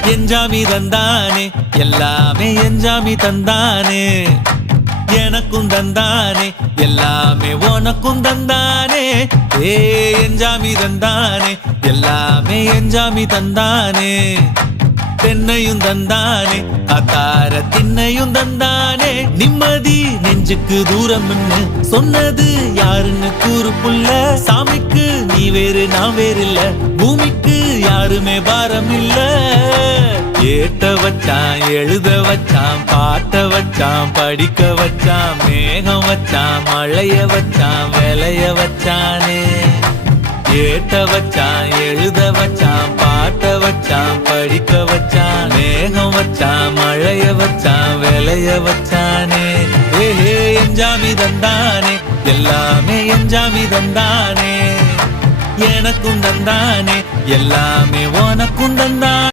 எஞ்சாமி தந்தானே எல்லாமே எஞ்சாமி தந்தானே எனக்கும் தந்தானே எல்லாமே உனக்கும் தந்தானே ஏ எஞ்சாமி தந்தானே எல்லாமே எஞ்சாமி தந்தானே தென்னையும் தந்தானே அத்தார திண்ணையும் தந்தானே நிம்மதி நெஞ்சுக்கு தூரம்னு சொன்னது யாருன்னு கூறு புள்ள சாமிக்கு நீ வேறு நான் வேறு இல்ல பூமிக்கு யாருமே பாரம் இல்ல ஏட்ட வச்சான் எழுத வச்சான் பாட்ட வச்சான் படிக்க வச்சான் மேகம் வச்சான் மழைய வச்சான் விளைய வச்சானே ஏட்ட வச்சான் எழுத வச்சான் பாட்ட வச்சான் படிக்க வச்சான் மேகம் வச்சான் மழைய வச்சான் விளைய வச்சானே ஏஹே எஞ்சாமி தந்தானே எல்லாமே எஞ்சாமி தந்தானே எனக்கும் தந்தானே எல்லாமே உனக்கும் தந்தானே